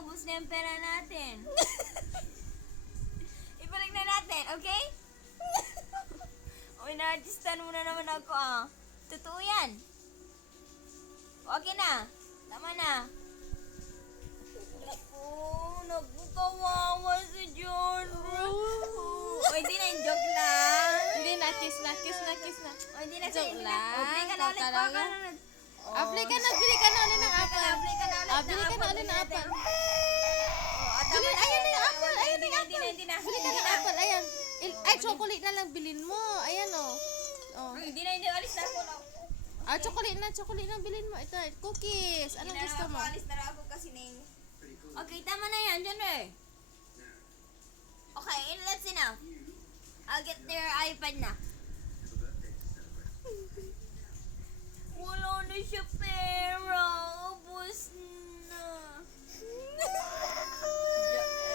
ubos na yung pera natin. Ibalik na natin, okay? Uy, na-artistan mo na naman ako ah. Totoo yan. Okay na. Tama na. Oh, nagkawawa si John. O, hindi na yung joke lang. Hindi na, kiss na. O, hindi na Joke hindi na. lang. O, play ka na ulit. Talaga? Apply ka na, bili ka na ulit ng apple. Play ka na ulit. Bili ka na ulit ng apple. Bili, Ayan na yung apple, ayan na yung apple. Hindi na. Bili ka ng apple, ayan. Ay, chocolate na lang bilhin mo. Ayan o. Oh. Hindi na, alis na ako. Chocolate na bilhin mo. Ito, cookies. Anong gusto mo? Alis na ako kasi na yung... Okay, tama na yan. Diyan eh. Okay, that's enough. I'll get their iPad na. Wala na siya pera.